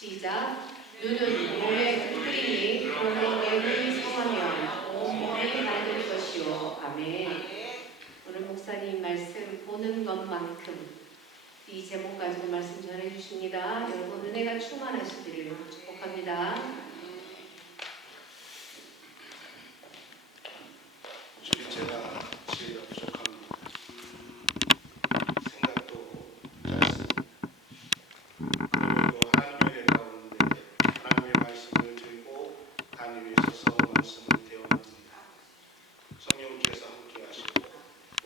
시작. 눈은 몸의 뿔이니 그러므로 성하며 온몸이 맑을 것이요. 아멘. 오늘 목사님 말씀 보는 것만큼 이 제목 가지고 말씀 전해 주십니다. 여러분 은혜가 충만하시기를 축복합니다. 제가 지혜가 부족합니다. 생각도 짧습니다. 그리고 하나님의 은혜 가운데 하나님의 말씀을 들고 하나님 위에 서서 말씀을 대원합니다. 성령께서 함께 하시고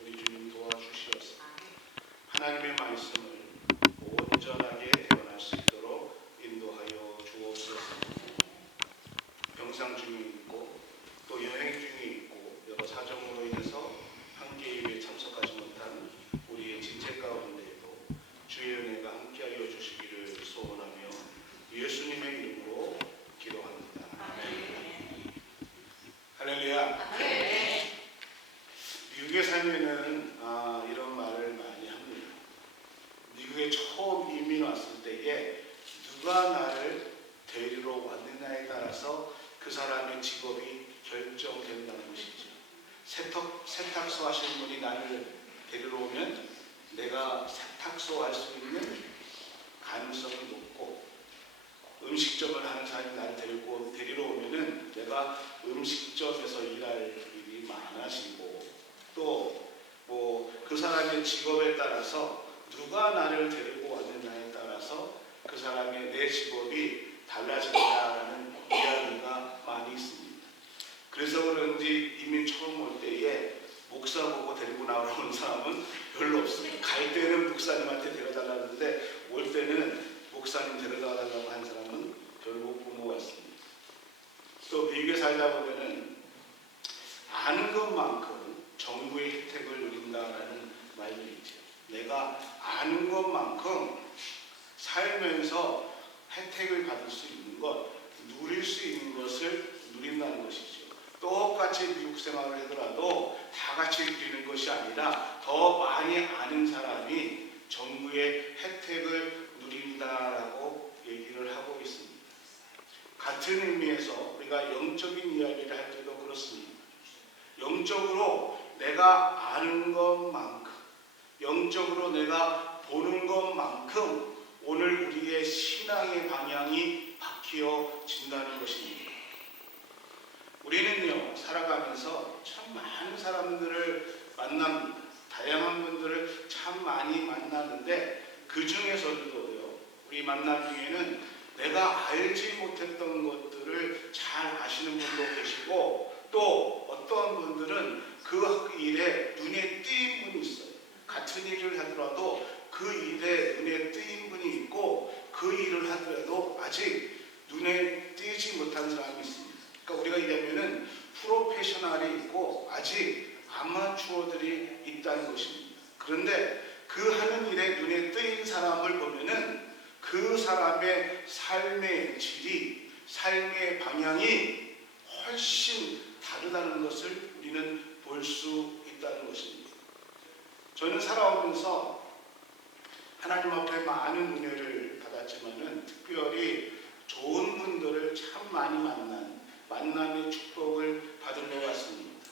우리 주님 도와주시어서 하나님의 말씀을 온전하게 대원할 수 있도록 인도하여 주옵소서. 병상 중에 있고 또 여행 중에 있고 여러 사정으로 인해서 함께 예배에 참석하지 못한 우리의 지체 가운데에도 주의 은혜가 함께하여 주시기를 소원하며 예수님의 이름으로 기도합니다. 아멘. 할렐루야. 아멘. 미국에 살면은 이런 말을 많이 합니다. 미국에 처음 이민 왔을 때에 누가 나를 데리러 왔느냐에 따라서 그 사람의 직업이 결정된다는 것이죠. 세탁소 하시는 분이 나를 데리러 오면 내가 세탁소 할 수 있는 가능성이 높고, 음식점을 하는 사람이 나를 데리러 오면은 내가 음식점에서 일할 일이 많아지고, 또 그 사람의 직업에 따라서 누가 나를 데리고 왔느냐에 따라서 그 사람의 내 직업이 달라진다라는 이야기가 많이 있습니다. 그래서 그런지 이민 처음 올 때에 목사 보고 데리고 나오는 사람은 별로 없어요. 갈 때는 목사님한테 데려달라는데 올 때는 목사님 데려다달라고 한 사람은 별로 못 본 것 같습니다. 또 미국에 살다 보면은 아는 것만큼 정부의 혜택을 누린다라는 말도 있죠. 내가 아는 것만큼 살면서 혜택을 받을 수 있는 것, 누릴 수 있는 것을 누린다는 것이죠. 똑같이 미국 생활을 하더라도 다 같이 누리는 것이 아니라 더 많이 아는 사람이 정부의 혜택을 누린다라고 얘기를 하고 있습니다. 같은 의미에서 우리가 영적인 이야기를 할 때도 그렇습니다. 영적으로 내가 아는 것만큼, 영적으로 내가 보는 것만큼 오늘 우리의 신앙의 방향이 바뀌어진다는 것입니다. 우리는요, 살아가면서 참 많은 사람들을 만납니다. 다양한 분들을 참 많이 만나는데 그 중에서도요, 우리 만남 중에는 내가 알지 못했던 것들을 잘 아시는 분도 계시고, 또 어떤 분들은 그 일에 눈에 띄인 분이 있어요. 같은 일을 하더라도 그 일에 눈에 띄인 분이 있고, 그 일을 하더라도 아직 눈에 띄지 못한 사람이 있습니다. 그러니까 우리가 이러면은 프로페셔널이 있고 아직 아마추어들이 있다는 것입니다. 그런데 그 하는 일에 눈에 띄인 사람을 보면은 그 사람의 삶의 질이, 삶의 방향이 훨씬 다르다는 것을 우리는 볼 수 있다는 것입니다. 저는 살아오면서 하나님 앞에 많은 은혜를 받았지만은 특별히 좋은 분들을 참 많이 만남의 축복을 받은 것 같습니다.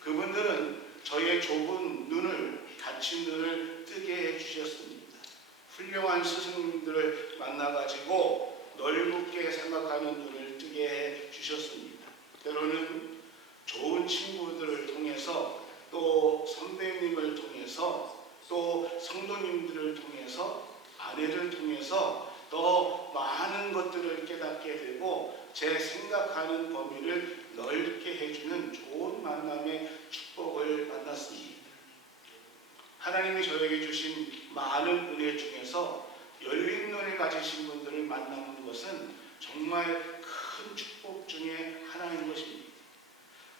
그분들은 저의 좁은 눈을, 닫힌 눈을 뜨게 해주셨습니다. 훌륭한 스승님들을 만나가지고 넓게 생각하는 눈을 뜨게 해주셨습니다. 때로는 좋은 친구들을 통해서, 또 선배님을 통해서, 또 성도님들을 통해서, 아내를 통해서 더 많은 것들을 깨닫게 되고 제 생각하는 범위를 넓게 해주는 좋은 만남의 축복을 만났습니다. 하나님이 저에게 주신 많은 은혜 중에서 열린 눈을 가지신 분들을 만나는 것은 정말 큰 축복 중에 하나인 것입니다.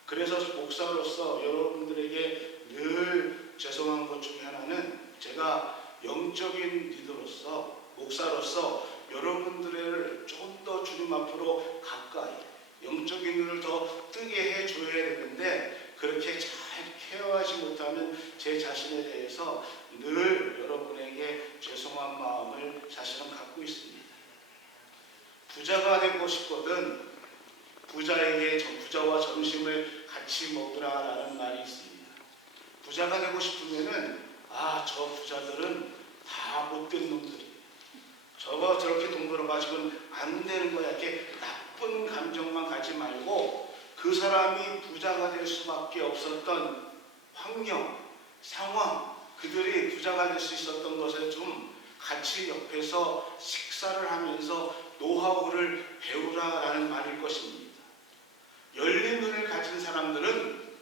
그래서 목사로서 여러분들에게 늘 죄송한 것 중에 하나는 제가 영적인 리더로서, 목사로서 여러분들을 좀 더 주님 앞으로 가까이, 영적인 눈을 더 뜨게 해줘야 되는데 그렇게 잘 케어하지 못하는 제 자신에 대해서 늘 여러분에게 죄송한 마음을 사실은 갖고 있습니다. 부자가 되고 싶거든 부자와 점심을 같이 먹으라라는 말이 있습니다. 부자가 되고 싶으면은 저 부자들은 다 못된 놈들이에요. 저렇게 돈 벌어가지고는 안 되는 거야. 이렇게 나쁜 감정만 가지 말고 그 사람이 부자가 될 수밖에 없었던 환경, 상황, 그들이 부자가 될 수 있었던 것을 좀 같이 옆에서 식사를 하면서 노하우를 배우라라는 말일 것입니다. 열린 눈을 가진 사람들은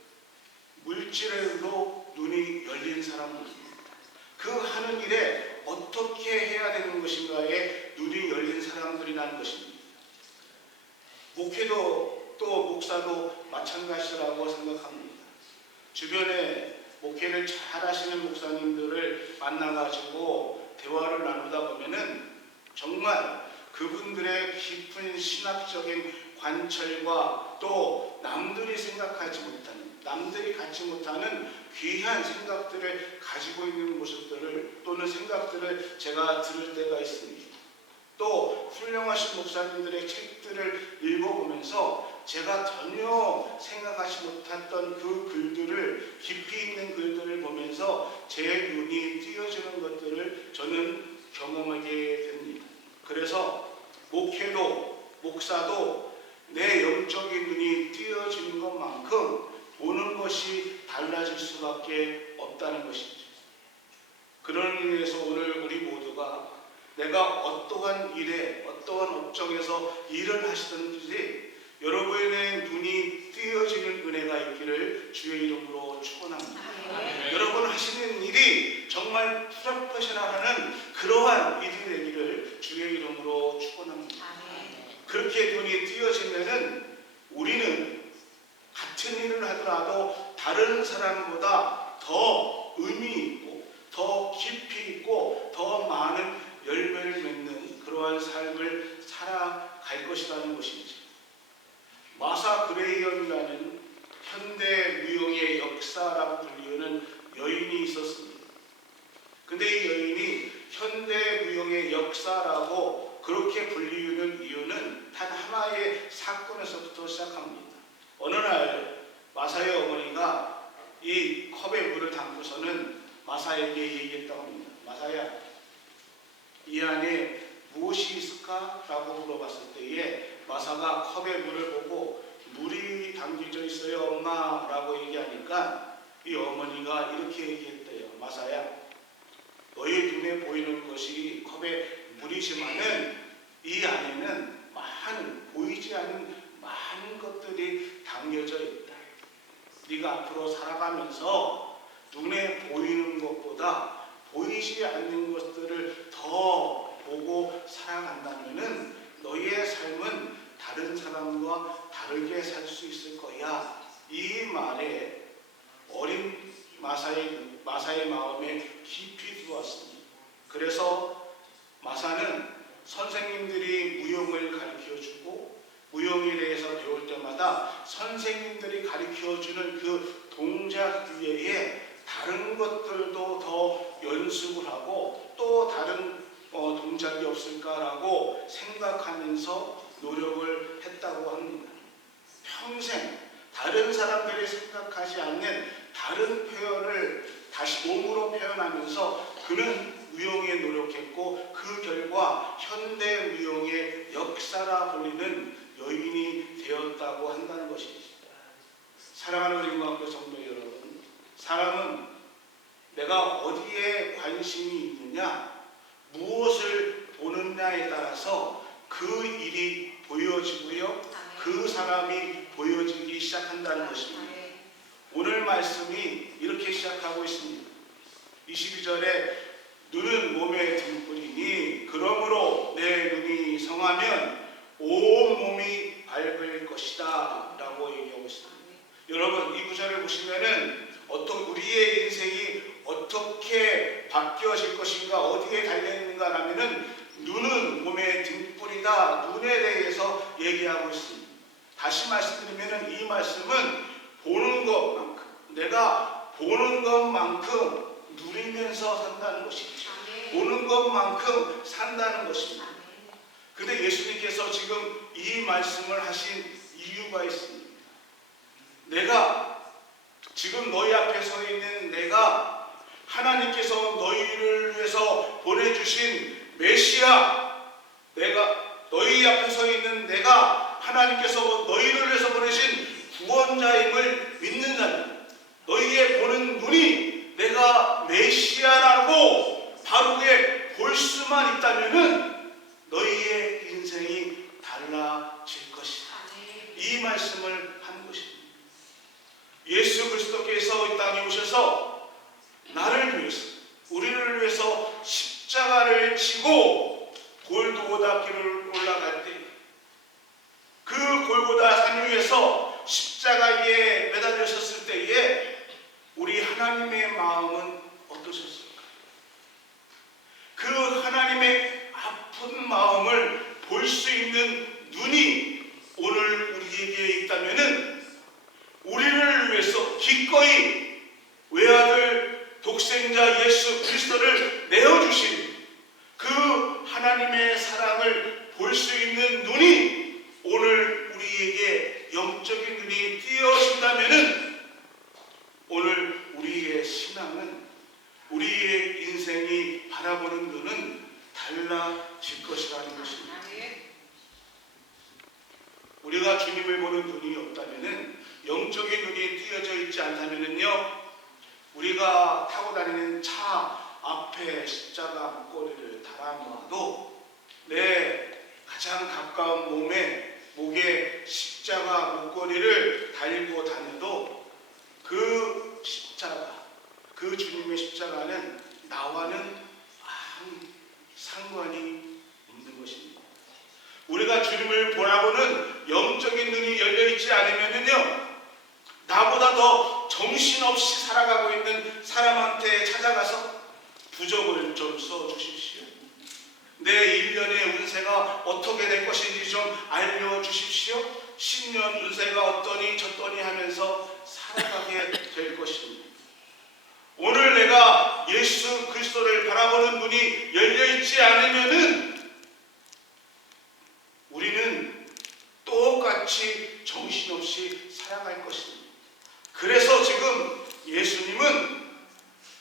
물질로 눈이 열린 사람들입니다. 그 하는 일에 어떻게 해야 되는 것인가에 눈이 열린 사람들이라는 것입니다. 목회도 또 목사도 마찬가지라고 생각합니다. 주변에 목회를 잘 하시는 목사님들을 만나가지고 대화를 나누다 보면은 정말 그분들의 깊은 신학적인 관철과 또 남들이 생각하지 못하는, 남들이 갖지 못하는 귀한 생각들을 가지고 있는 모습들을 또는 생각들을 제가 들을 때가 있습니다. 또 훌륭하신 목사님들의 책들을 읽어보면서 제가 전혀 생각하지 못했던 그 글들을, 깊이 있는 글들을 보면서 제 눈이 띄어지는 것들을 저는 경험하게 됩니다. 그래서 목회도 목사도 내 영적인 눈이 띄어지는 것만큼 보는 것이 달라질 수밖에 없다는 것이죠. 그런 의미에서 오늘 우리 모두가 내가 어떠한 일에 어떠한 업종에서 일을 하시든지 여러분의 눈이 띄어지는 은혜가 있기를 주의 이름으로 축원합니다. 여러분 하시는 일이 정말 프로페셔널하는 그러한 일이 되기를 주의 이름으로 축원합니다. 그렇게 눈이 띄어지면은 우리는 같은 일을 하더라도 다른 사람보다 더 의미 있고 더 깊이 있고 더 많은 열매를 맺는 그러한 삶을 살아갈 것이라는 것이죠. 마사 그레이엄이라는 현대 무용의 역사라고 불리우는 여인이 있었습니다. 근데 이 여인이 현대 무용의 역사라고 그렇게 불리우는 이유는 단 하나의 사건에서부터 시작합니다. 어느 날 마사의 어머니가 이 컵에 물을 담고서는 마사에게 얘기했다고 합니다. 마사야, 이 안에 무엇이 있을까? 라고 물어봤을 때에 마사가 컵에 물을 보고 물이 담겨져 있어요 엄마 라고 얘기하니까 이 어머니가 이렇게 얘기했대요. 마사야, 너의 눈에 보이는 것이 컵에 물이지만은 이 안에는 많은 보이지 않는 많은 것들이 담겨져 있다. 네가 앞으로 살아가면서 눈에 보이는 것보다 보이지 않는 것들을 더 보고 살아간다면은 너의 삶은 다른 사람과 다르게 살 수 있을 거야. 이 말에 어린 마사의 마음에 깊이 들어왔습니다. 그래서 마사는 선생님들이 무용을 가르쳐주고 무용에 대해서 배울 때마다 선생님들이 가르쳐주는 그 동작 외에 다른 것들도 더 연습을 하고 또 다른 동작이 없을까라고 생각하면서 노력을 했다고 합니다. 평생 다른 사람들이 생각하지 않는 다른 표현을 다시 몸으로 표현하면서 그는 무용에 노력했고 그 결과 현대 무용의 역사라 불리는 여인이 되었다고 한다는 것입니다. 사랑하는 우리 마음과 성도 여러분, 사람은 내가 어디에 관심이 있느냐, 무엇을 보느냐에 따라서 그 일이 보여지고요, 그 사람이 보여지기 시작한다는 것입니다. 오늘 말씀이 이렇게 시작하고 있습니다. 22절에 눈은 몸의 등불이니 그러므로 내 눈이 성하면 온 몸이 밝을 것이다 라고 얘기하고 있습니다. 여러분 이 구절을 보시면은 우리의 인생이 어떻게 바뀌어질 것인가, 어디에 달려있는가 하면은 눈은 몸의 등불이다, 눈에 대해서 얘기하고 있습니다. 다시 말씀드리면은 이 말씀은 보는 것만큼, 내가 보는 것만큼 누리면서 산다는 것이죠. 보는 것만큼 산다는 것입니다. 근데 예수님께서 예수님께서 지금 이 말씀을 하신 이유가 있습니다. 내가 지금 너희 앞에 서 있는 내가 하나님께서 너희를 위해서 보내주신 메시아, 내가 너희 앞에 서 있는 내가 하나님께서 너희를 위해서 보내신 구원자임을 믿는다면, 너희의 보는 눈이 내가 메시아라고 바르게 볼 수만 있다면은 너희의 인생이 달라질 것이다. 이 말씀을 한 것입니다. 예수 그리스도께서 이 땅에 오셔서 나를 위해서, 우리를 위해서 십자가를 지고 골고다 길을 올라갈 때, 그 골고다 산 위에서 십자가에 매달리셨을 때에 우리 하나님의 마음은 어떠셨을까? 그 하나님의 아픈 마음을 볼 수 있는 눈이 오늘 우리에게 있다면은 우리를 위해서 기꺼이 외아들 독생자 예수 그리스도를 내어주신 그 하나님의 사랑을 볼 수 있는 눈이 오늘 우리에게 영적인 눈이 띄어진다면은 오늘 우리의 신앙은, 우리의 인생이 바라보는 눈은 달라질 것이라는 것입니다. 우리가 주님을 보는 눈이 없다면은, 영적인 눈이 띄어져 있지 않다면은요, 우리가 타고 다니는 차 앞에 십자가 목걸이를 달아놓아도 내 가장 가까운 목에 십자가 목걸이를 달고 다녀도 그 십자가, 그 주님의 십자가는 나와는 아무 상관이 없는 것입니다. 우리가 주님을 바라보는 영적인 눈이 열려있지 않으면요, 나보다 더 정신없이 살아가고 있는 사람한테 찾아가서 부적을 좀 써주십시오. 내 1년의 운세가 어떻게 될 것인지 좀 알려주십시오. 10년 운세가 어떠니 저떠니 하면서 살아가게 될 것입니다. 오늘 내가 예수 그리스도를 바라보는 눈이 열려있지 않으면은 우리는 똑같이 정신없이 살아갈 것입니다. 그래서 지금 예수님은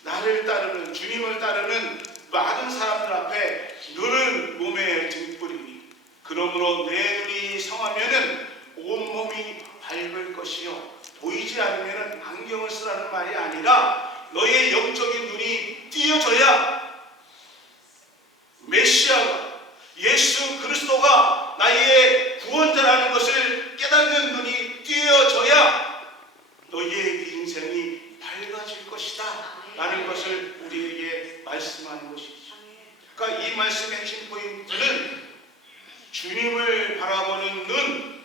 나를 따르는, 주님을 따르는 많은 사람들 앞에 너는 몸에 등불이니 그러므로 내 눈이 성하면은 온몸이 밝을 것이요, 보이지 않으면 안경을 쓰라는 말이 아니라 너의 영적인 눈이 띄어져야 메시아가, 예수 그리스도가 나의 구원자라는 것을 깨닫는 눈이 띄어져야 너희의 인생이 밝아질 것이다 라는 것을 우리에게 말씀하는 것이죠. 그러니까 이 말씀의 핵심 포인트는 주님을 바라보는 눈,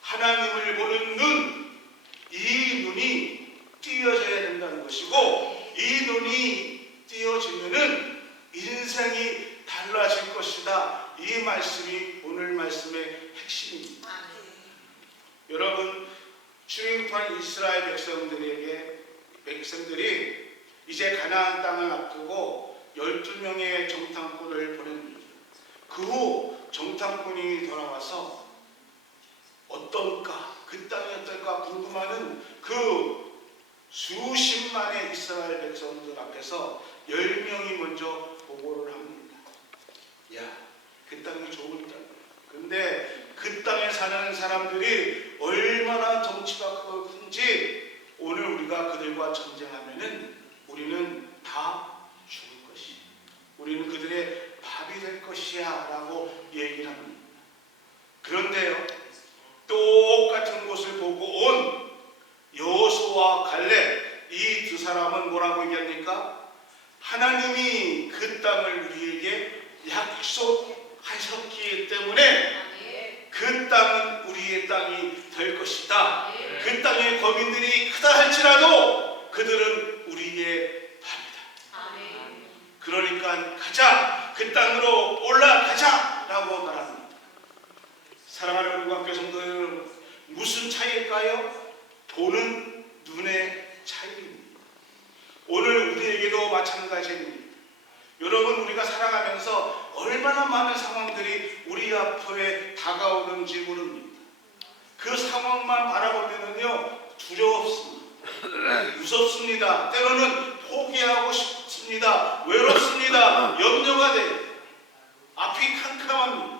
하나님을 보는 눈, 이 눈이 띄어져야 된다는 것이고, 이 눈이 띄어지면은 인생이 달라질 것이다. 이 말씀이 오늘 말씀의 핵심입니다. 여러분, 출애굽한 이스라엘 백성들이 이제 가나안 땅을 앞두고 12명의 정탐꾼을 보냅니다. 그 후 정탐꾼이 돌아와서 어떨까, 그 땅이 어떨까 궁금하는 그 수십만의 이스라엘 백성들 앞에서 10명이 먼저 보고를 합니다. 야, 그 땅이 좋은 땅. 근데 그 땅에 사는 사람들이 얼마나 덩치가 큰지 오늘 우리가 그들과 전쟁하면은 우리는 다 죽을 것이야. 우리는 그들의 밥이 될 것이야 라고 얘기를 합니다. 그런데요, 똑같은 곳을 보고 온 여호수아와 갈렙, 이 두 사람은 뭐라고 얘기합니까? 하나님이 그 땅을 우리에게 약속하셨기 때문에 그 땅은 우리의 땅이 될 것이다. 그 땅의 거민들이 크다 할지라도 그들은 우리의 밥이다. 그러니까 가자, 그 땅으로 올라가자 라고 말합니다. 사랑하는 우리 관계 성도 여러분, 무슨 차이일까요? 보는 눈의 차이입니다. 오늘 우리에게도 마찬가지입니다. 여러분, 우리가 살아가면서 얼마나 많은 상황들이 우리 앞에 다가오는지 모릅니다. 그 상황만 바라보면은요, 두렵습니다. 무섭습니다. 때로는 포기하고 싶습니다. 외롭습니다. 염려가 돼요. 앞이 캄캄합니다.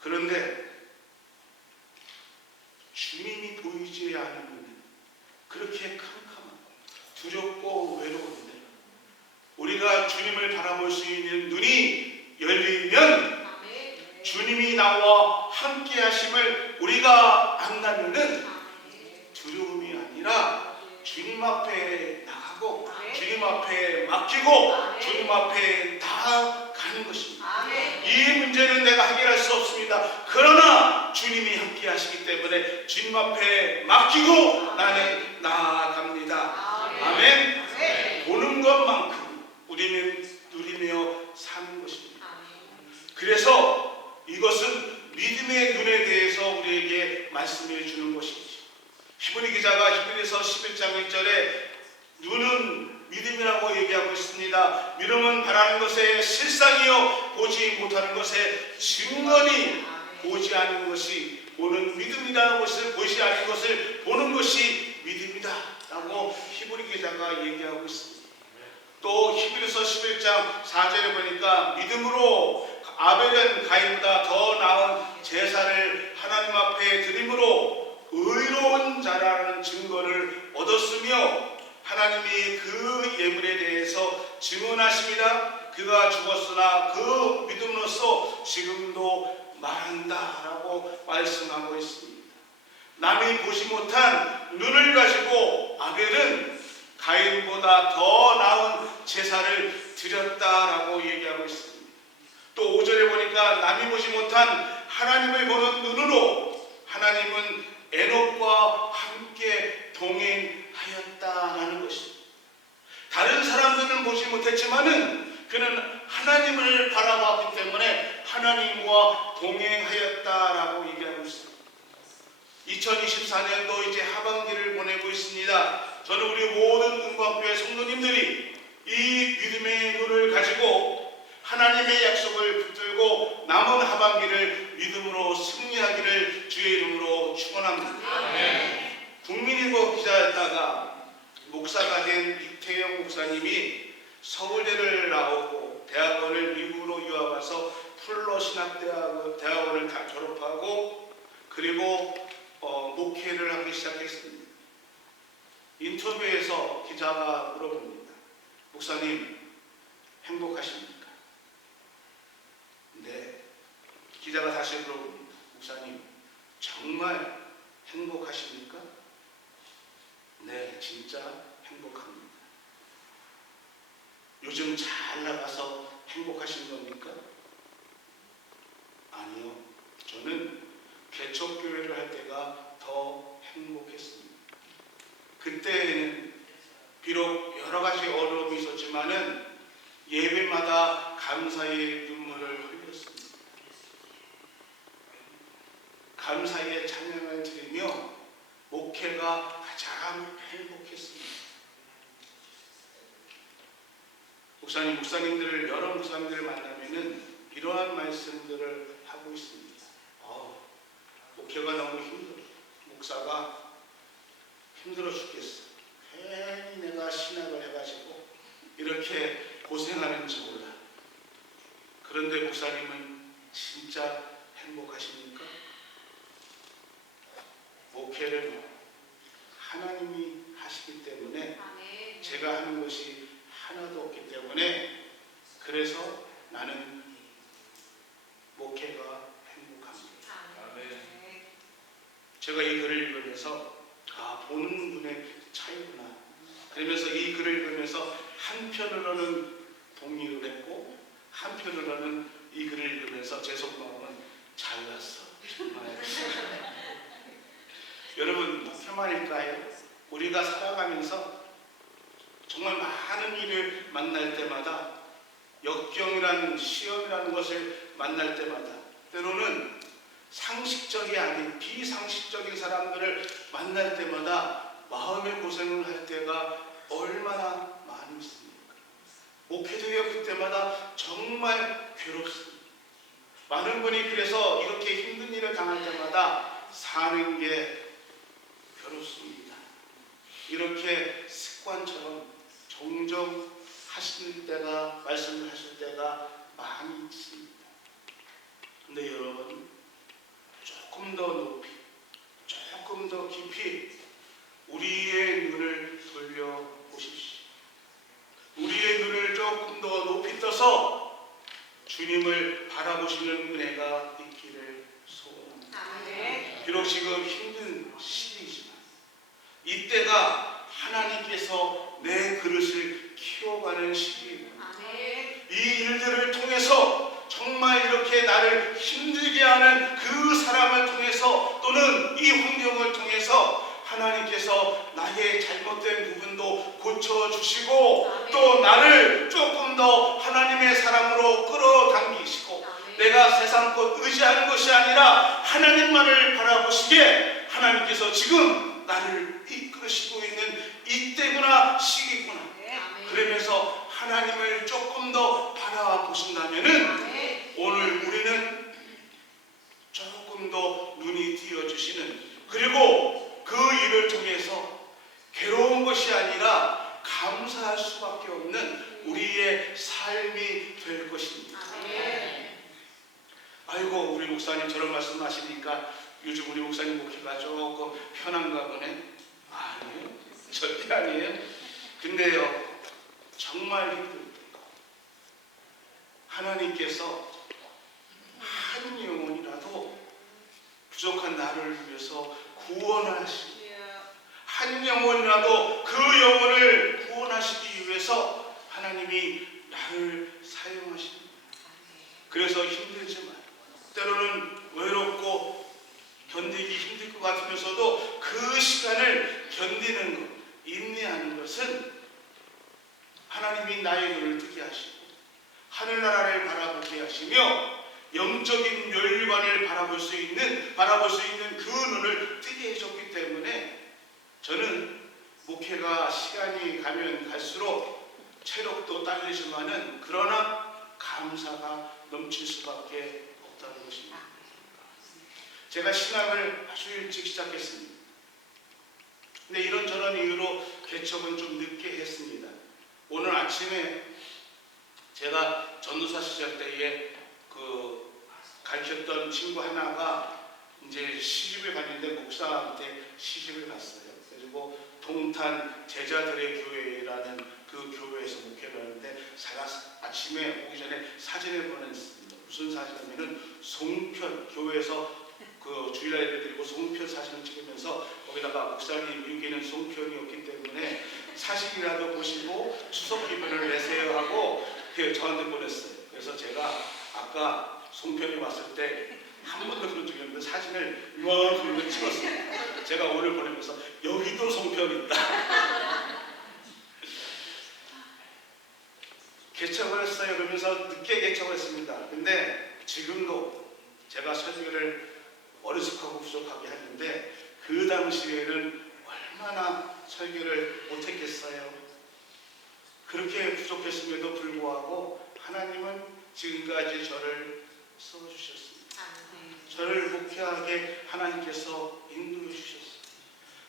그런데 주님이 보이지 않으면 그렇게 캄캄하고 두렵고 외로운데, 우리가 주님을 바라볼 수 있는 눈이 열리면 주님이 나와 함께 하심을 우리가 안다면은 두려움이 아니라 주님 앞에 나가고 주님 앞에 맡기고 주님 앞에 나아가는 것입니다. 이 문제는 내가 해결할 수 없습니다. 그러나 주님이 함께 하시기 때문에 주님 앞에 맡기고 나는 나아갑니다. 아멘. 보는 것만큼 우리는 누리며 사는 것입니다. 그래서 이것은 믿음의 눈에 대해서 우리에게 말씀해 주는 것이죠. 히브리 기자가 히브리서 11장 1절에 눈은 믿음이라고 얘기하고 있습니다. 믿음은 바라는 것의 실상이요 보지 못하는 것의 증거니 보지 않는 것이 보는 믿음이라는 것을, 보지 않는 것을 보는 것이 믿음이다 라고 히브리 기자가 얘기하고 있습니다. 또 히브리서 11장 4절에 보니까 믿음으로 아벨은 가인보다 더 나은 제사를 하나님 앞에 드림으로 의로운 자라는 증거를 얻었으며 하나님이 그 예물에 대해서 증언하십니다. 그가 죽었으나 그 믿음으로써 지금도 말한다라고 말씀하고 있습니다. 남이 보지 못한 눈을 가지고 아벨은 가인보다 더 나은 제사를 드렸다라고 얘기하고 있습니다. 또 5절에 보니까 남이 보지 못한 하나님을 보는 눈으로 하나님은 에녹과 함께 동행하였다라는 것입니다. 다른 사람들은 보지 못했지만은 그는 하나님을 바라봤기 때문에 하나님과 동행하였다라고 얘기하고 있습니다. 2024년도 이제 하반기를 보내고 있습니다. 저는 우리 모든 은광교회 성도님들이 이 믿음의 눈을 가지고 하나님의 약속을 붙들고 남은 하반기를 믿음으로 승리하기를 주의 이름으로 축원합니다. 국민일보 기자였다가 목사가 된 이태영 목사님이 서울대를 나오고 대학원을 미국으로 유학 와서 풀러 신학대학원을 다 졸업하고 그리고 목회를 하기 시작했습니다. 인터뷰에서 기자가 물어봅니다. 목사님 행복하십니까? 네. 기자가 다시 물어봅니다. 목사님 정말 행복하십니까? 네, 진짜 행복합니다. 요즘 잘 나가서 행복하신 겁니까? 아니요. 저는 개척교회를 할 때가 더 행복했습니다. 그때는 비록 여러 가지 어려움이 있었지만은 예배마다 감사의 눈물을 흘렸습니다. 감사의 찬양을 드리며 목회가 가장 행복했습니다. 목사님들을 여러 목사님들을 만나면은 이러한 말씀들을 하고 있습니다. 목회가 너무 힘들어. 목사가 힘들어 죽겠어. 괜히 내가 신학을 해가지고 이렇게 고생하는지 몰라. 그런데 목사님은 진짜 행복하십니까? 목회를 하나님이 하시기 때문에 제가 하는 것이 하나도 없기 때문에 그래서 나는 목회가 행복합니다. 제가 이 글을 읽으면서 보는 눈의 차이구나. 그러면서 이 글을 읽으면서 한편으로는 동의를 했고 한편으로는 이 글을 읽으면서 제 속마음은 잘났어. 정말. 여러분 목회만일까요? 우리가 살아가면서 정말 많은 일을 만날 때마다 역경이라는 시험이라는 것을 만날 때마다 때로는 상식적이 아닌 비상식적인 사람들을 만날 때마다 마음의 고생을 할 때가 얼마나 많이 있습니까? 목회도에 그때마다 정말 괴롭습니다. 많은 분이 그래서 이렇게 힘든 일을 당할 때마다 사는 게 괴롭습니다. 이렇게 습관처럼 종종 하실 때가, 말씀을 하실 때가 많이 있습니다. 근데 여러분, 조금 더 높이, 조금 더 깊이 우리의 눈을 돌려보십시오. 우리의 눈을 조금 더 높이 떠서 주님을 바라보시는 은혜가 있기를 소원합니다. 비록 지금 힘든 시기이지만 이때가 하나님께서 내 그릇을 키워가는 시기입니다. 이 일들을 통해서 정말 이렇게 나를 힘들게 하는 그 사람을 통해서 또는 이 환경을 통해서 하나님께서 나의 잘못된 부분도 고쳐주시고 또 나를 조금 더 하나님의 사람으로 끌어당기시고 내가 세상 것 의지하는 것이 아니라 하나님만을 바라보시게 하나님께서 지금 나를 이끌으시고 있는 이때구나, 시기구나. 그러면서 하나님을 조금 더 바라보신다면은 오늘 우리는 조금 더 눈이 띄어주시는, 그리고 그 일을 통해서 괴로운 것이 아니라 감사할 수밖에 없는 우리의 삶이 될 것입니다. 아이고, 우리 목사님 저런 말씀하시니까 요즘 우리 목사님 목회가 조금 편한가 보네. 아니에요, 절대 아니에요. 근데요, 정말 힘들 때 하나님께서 한 영혼이라도 부족한 나를 위해서 구원하시고, 한 영혼이라도 그 영혼을 구원하시기 위해서 하나님이 나를 사용하십니다. 그래서 힘들지만 때로는 외롭고 견디기 힘들 것 같으면서도 그 시간을 견디는 것, 인내하는 것은 하나님이 나의 눈을 뜨게 하시고 하늘나라를 바라보게 하시며 영적인 멸관을 바라볼 수 있는 그 눈을 뜨게 해줬기 때문에 저는 목회가 시간이 가면 갈수록 체력도 딸리지만은 그러나 감사가 넘칠 수밖에 없다는 것입니다. 제가 신학을 아주 일찍 시작했습니다. 근데 이런저런 이유로 개척은 좀 늦게 했습니다. 오늘 아침에 제가 전도사 시절 때에 가르쳤던 친구 하나가 이제 시집을 갔는데 목사한테 시집을 갔어요. 그리고 동탄 제자들의 교회라는 그 교회에서 목회를 하는데 제가 아침에 오기 전에 사진을 보냈습니다. 무슨 사진이냐면은 송편, 교회에서 그 주일날 예배 드리고 송편 사진을 찍으면서 거기다가 목사님 여기는 송편이 없기 때문에 사진이라도 보시고 추석 기분을 내세요 하고 저한테 보냈어요. 그래서 제가 아까 송편이 왔을 때 한 번도 그런 적이 없는데 사진을 이만큼 찍었어요. 제가 오늘 보내면서 여기도 송편이 있다. 개척을 했어요. 그러면서 늦게 개척을 했습니다. 근데 지금도 제가 설교를 어리숙하고 부족하게 하는데 그 당시에는 얼마나 설교를 못했겠어요. 그렇게 부족했음에도 불구하고 하나님은 지금까지 저를 써주셨습니다. 저를 목회하게 하나님께서 인도해 주셨어요.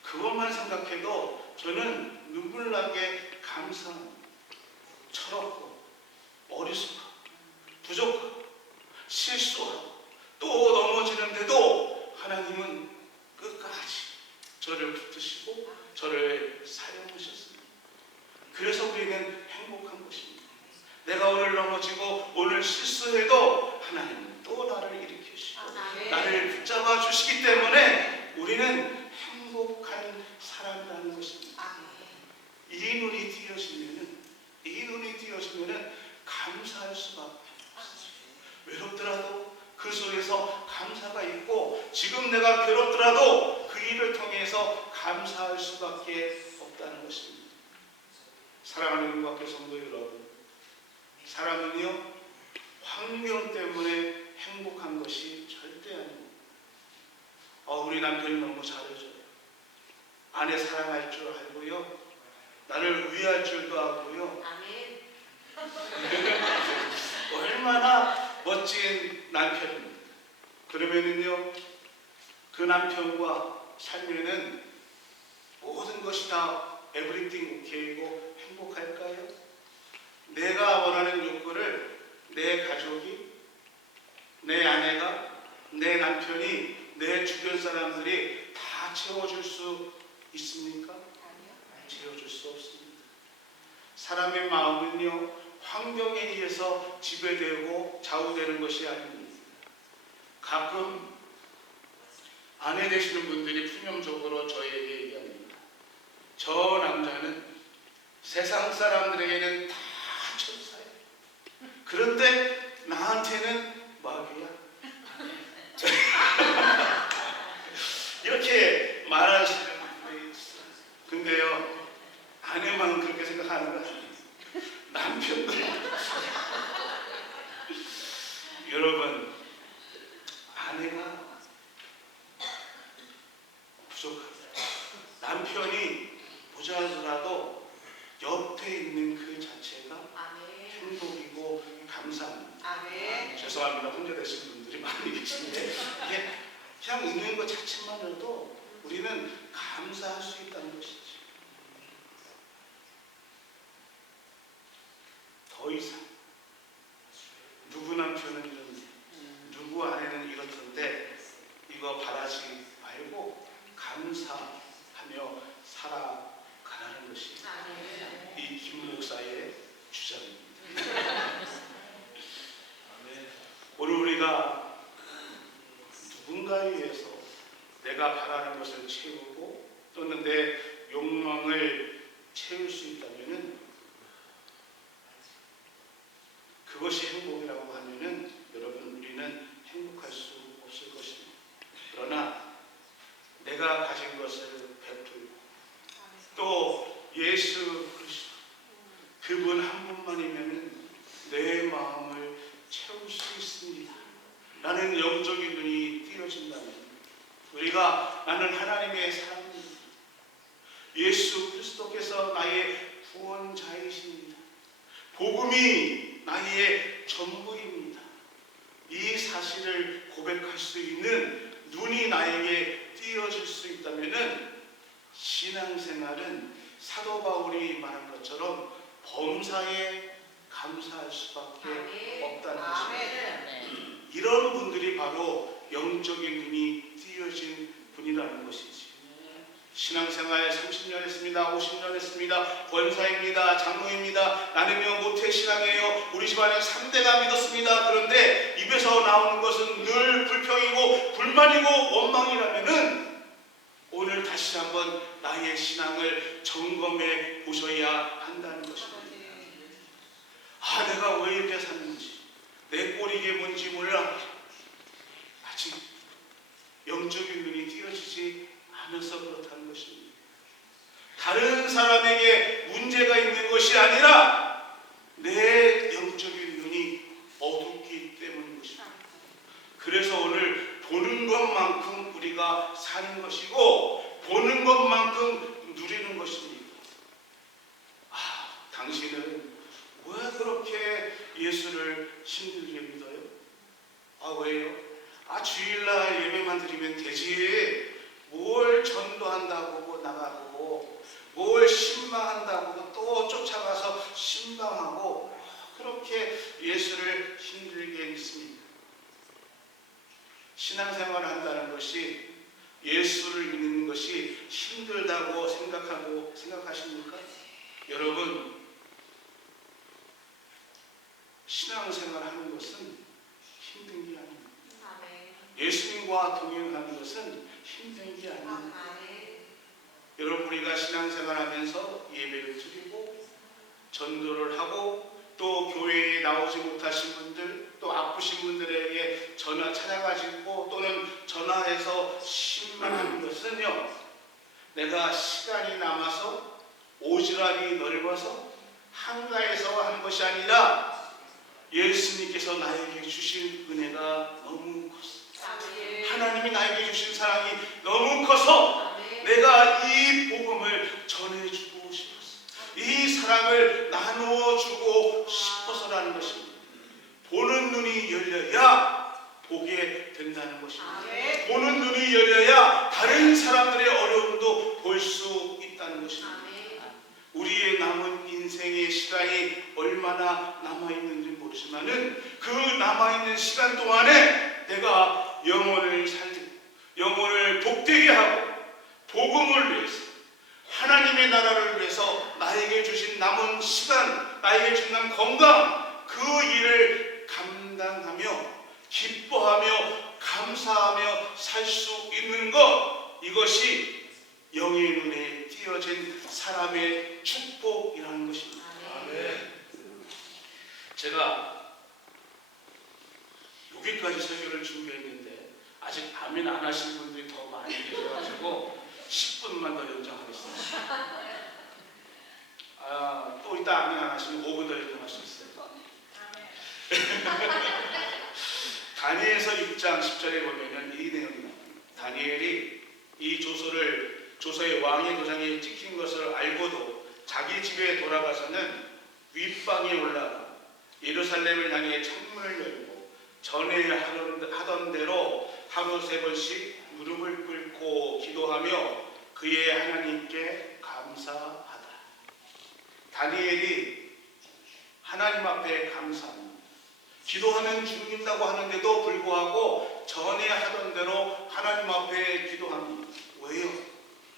그것만 생각해도 저는 눈물 나게 감사합니다. 철없고 어리숙하고 부족하고 실수하고 또 넘어지는데도 하나님은 끝까지 저를 붙드시고 저를 사용하셨습니다. 그래서 우리는 행복한 것입니다. 내가 오늘 넘어지고 오늘 실수해도 하나님은 또 나를 일으키시고 나를 붙잡아 주시기 때문에 우리는 행복한 사람이라는 것입니다. 이 눈이 띄어지면은 감사할 수밖에 없어요. 외롭더라도 그 속에서 감사가 있고 지금 내가 괴롭더라도 그 일을 통해서 감사할 수밖에 없다는 것입니다. 사랑하는 음악교 성도 여러분, 사랑은요 환경 때문에 행복한 것이 절대 아닙니다. 우리 남편이 너무 잘해줘요. 아내 사랑할 줄 알고요. 나를 위할 줄도 하고요. 아멘. 얼마나 멋진 남편입니다. 그러면은요, 그 남편과 살면은 모든 것이 다 에브리띵 오케이고 행복할까요? 내가 원하는 욕구를 내 가족이, 내 아내가, 내 남편이, 내 주변 사람들이 다 채워줄 수 있습니까? 채워줄 수 없습니다. 사람의 마음은요, 환경에 의해서 지배되고 좌우되는 것이 아닙니다. 가끔 아내 되시는 분들이 푸념적으로 저에게 얘기합니다. 저 남자는 세상 사람들에게는 다 천사예요. 그런데 나한테는 마귀야. 이렇게 말하시는 분들이 있어요. 근데요, 아내만 그렇게 생각하는 거 아니에요. 남편도 여러분, 아내가 부족하다. 남편이 모자라도 옆에 있는 그 자체가 행복이고 감사합니다. 죄송합니다. 혼자 되신 분들이 많이 계신데 이게 그냥 있는 것 자체만으로도 우리는 감사할 수 있다는 것이지. 더 이상 누구 남편은 이런데 누구 아내는 이렇던데 이거 바라지 말고 감사하며 살아가라는 것이 이 김 목사의 주장입니다. 오늘 우리가 누군가에 의해서 내가 바라는 것을 채우고 또는 내 욕망을 채울 수 있다면은 그것이 행복이라고 하면은 여러분 우리는 행복할 수 없을 것입니다. 그러나 내가 가진 것을 베풀고 또 예수 그리스도 그분 한 분만이면 내 마음을 채울 수 있습니다. 라는 영적인 눈이 띄어진다면 우리가 나는 하나님의 사람입니다. 예수 그리스도께서 나의 구원자이십니다. 복음이 나의 전부입니다. 이 사실을 고백할 수 있는 눈이 나에게 띄어질 수 있다면 신앙생활은 사도 바울이 말한 것처럼 범사에 감사할 수밖에 없다는 것입니다. 이런 분들이 바로 영적인 눈이 띄어진 분이라는 것이지. 신앙생활 30년 했습니다. 50년 했습니다. 권사입니다. 장로입니다. 나는요 모태신앙이에요. 우리 집안에 3대가 믿었습니다. 그런데 입에서 나오는 것은 늘 불평이고 불만이고 원망이라면은 오늘 다시 한번 나의 신앙을 점검해 보셔야 한다는 것입니다. 아, 내가 왜 이렇게 샀는지, 내 꼴이 이게 뭔지 몰라. 아직 영적인 눈이 띄어지지 않아서 그렇다는 것입니다. 다른 사람에게 문제가 있는 것이 아니라 내 영적인 눈이 어둡기 때문인 것입니다. 그래서 오늘 보는 것만큼 우리가 사는 것이고 보는 것만큼 누리는 것입니다. 아, 당신은 왜 그렇게 예수를 힘들게 믿어요? 아, 왜요? 아, 주일날 예배만 드리면 되지. 뭘 전도한다고 나가고 뭘 신방한다고 또 쫓아가서 신방하고 그렇게 예수를 힘들게 믿습니다. 신앙생활을 한다는 것이 예수를 믿는 것이 힘들다고 생각하십니까? 여러분, 신앙생활 하는 것은 힘든 게 아닙니다. 예수님과 동행하는 것은 힘든 게 아닙니다. 여러분, 우리가 신앙생활 하면서 예배를 드리고 전도를 하고 또 교회에 나오지 못하신 분들 또 아프신 분들에게 찾아가지고 또는 전화해서 신방하는 것은요, 내가 시간이 남아서 오지랖이 넓어서 한가해서 하는 것이 아니라 예수님께서 나에게 주신 은혜가 너무 컸어. 하나님이 나에게 주신 사랑이 너무 커서 내가 이 복음을 전해주고 싶었어. 보게 된다는 것입니다. 아멘. 보는 눈이 열려야 다른 사람들의 어려움도 볼 수 있다는 것입니다. 아멘. 우리의 남은 인생의 시간이 얼마나 남아있는지 모르지만은 그 남아있는 시간 동안에 내가 영혼을 살리고 영혼을 복되게 하고 복음을 위해서 하나님의 나라를 위해서 나에게 주신 남은 시간, 나에게 주신 남은 건강, 그 일을 감당하며 기뻐하며 감사하며 살 수 있는 것, 이것이 영의 눈에 띄어진 사람의 축복이라는 것입니다. 제가 여기까지 설교를 준비했는데 아직 아멘 안 하신 분들이 더 많이 계셔가지고 10분만 더 연장하겠습니다. 또 이따 아멘 안 하시면 5분 더 연장할 수 있어요. 다니엘서 6장 10절에 보면 이 내용이 나옵니다. 다니엘이 이 조서의 왕의 도장이 찍힌 것을 알고도 자기 집에 돌아가서는 윗방에 올라가 예루살렘을 향해 창문을 열고 전에 하던 대로 하루 3번씩 무릎을 꿇고 기도하며 그의 하나님께 감사하다. 다니엘이 하나님 앞에 감사합니다. 기도하는 중이라고 하는데도 불구하고 전에 하던 대로 하나님 앞에 기도합니다. 왜요?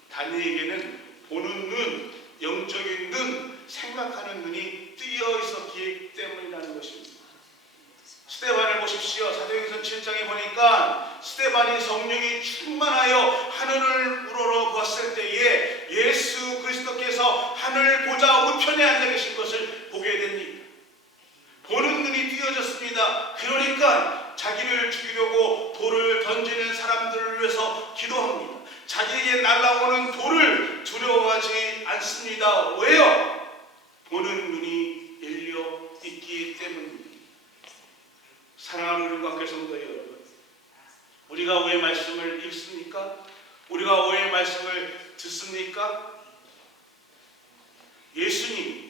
다니엘에게는 보는 눈, 영적인 눈, 생각하는 눈이 뜨여 있었기 때문이라는 것입니다. 스데반을 보십시오. 사도행전 7장에 보니까 스데반이 성령이 충만하여 하늘을 우러러 보았을 때에 예수 그리스도께서 하늘 보좌 우편에 앉아 계신 것을 보게 됩니다. 보는 눈이 띄어졌습니다. 그러니까 자기를 죽이려고 돌을 던지는 사람들을 위해서 기도합니다. 자기에게 날아오는 돌을 두려워하지 않습니다. 왜요? 보는 눈이 열려 있기 때문입니다. 사랑하는 우리 성도 여러분, 우리가 왜 말씀을 읽습니까? 우리가 왜 말씀을 듣습니까? 예수님